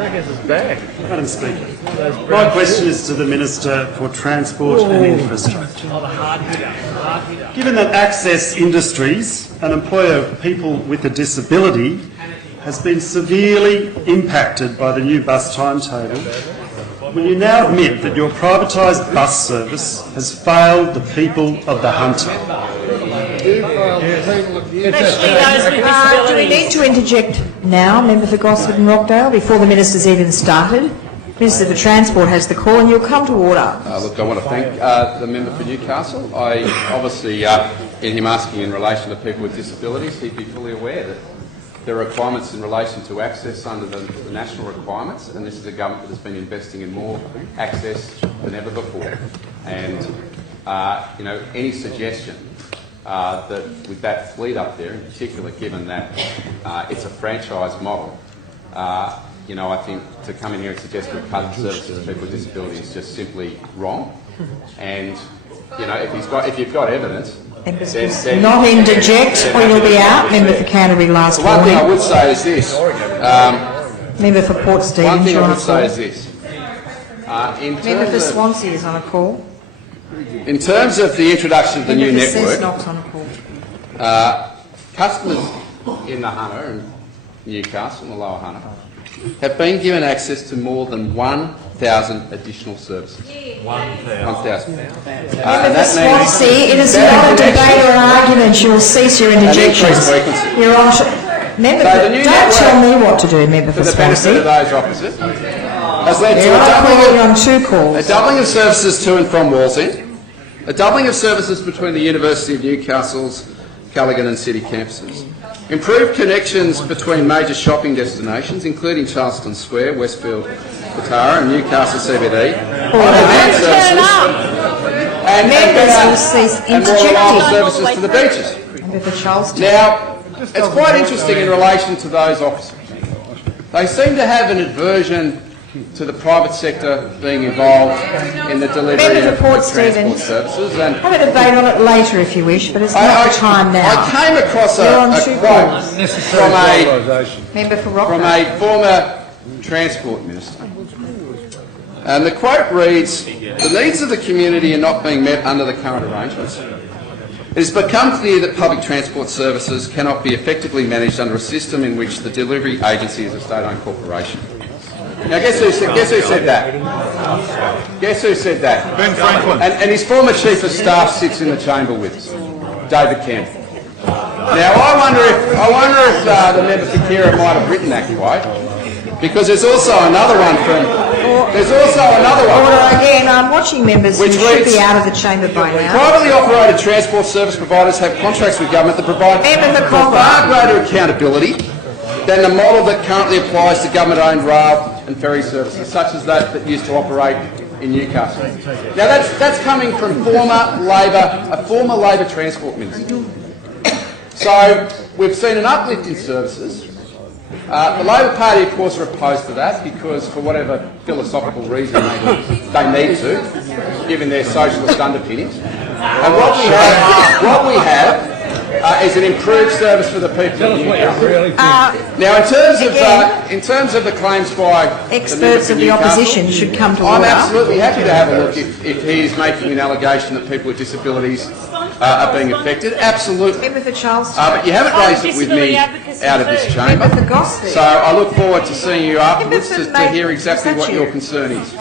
Madam Speaker, my question is to the Minister for Transport and Infrastructure. Given that Access Industries, an employer of people with a disability, has been severely impacted by the new bus timetable, will you now admit that your privatised bus service has failed the people of the Hunter? Do we need to interject now, Member for Gosford and Rockdale, before the Minister's even started? Minister for Transport has the call and you'll come to order. Look, I want to thank the member for Newcastle. I obviously, in him asking in relation to people with disabilities, he'd be fully aware that there are requirements in relation to access under the national requirements, and this is a government that has been investing in more access than ever before. And you know, any suggestion that with that fleet up there, in particular, given that it's a franchise model, you know, I think to come in here and suggest we're cutting services to people with disabilities is just simply wrong. And you know, if you've got evidence. Then not interject or you'll be out. Member for Canterbury last morning. One thing I would say is this. Member for Port Stephens. One thing I would say is this. Member for Swansea is on a call. In terms of the introduction of the new network, on a call. Customers in the Hunter and Newcastle and the Lower Hunter have been given access to more than 1,000 additional services. 1,000. Member for Swansea, it is not a debate or an argument. You will cease your interjections. You're on. Member, don't tell me what to do, Member for Swansea. For the benefit of those opposite, has led to a doubling of services to and from Wallsend, a doubling of services between the University of Newcastle's Callaghan and City campuses, improved connections between major shopping destinations, including Charleston Square, Westfield, Katara and Newcastle CBD, on-demand services, and more reliable services to the beaches. Now, it's quite interesting in relation to those officers. They seem to have an aversion to the private sector being involved in the delivery of transport services. And have a debate on it later if you wish, but it's not the time now. I came across a quote from a former transport minister. And the quote reads, "The needs of the community are not being met under the current arrangements. It has become clear that public transport services cannot be effectively managed under a system in which the delivery agency is a state-owned corporation." Now, guess who said that? Guess who said that? Ben Franklin. And his former chief of staff sits in the chamber with us, David Campbell. Now, I wonder if the member for Kira might have written that quote, because there's also another one from. Order again. I'm watching members who should be out of the chamber by now. Privately operated transport service providers have contracts with government that provide far greater accountability than the model that currently applies to government-owned rail and ferry services, such as that used to operate in Newcastle. Now, that's coming from a former Labor transport minister. So we've seen an uplift in services. The Labor Party, of course, are opposed to that because, for whatever philosophical reason they need to, given their socialist underpinnings. And what we have is an improved service for the people of Newcastle. Now, in terms of the claims by experts of the opposition should come to order. I'm absolutely happy to have a look if he is making an allegation that people with disabilities are being affected. Absolutely. Member for Charleston. But you haven't raised it with me out of this chamber. So I look forward to seeing you afterwards to hear exactly what your concern is.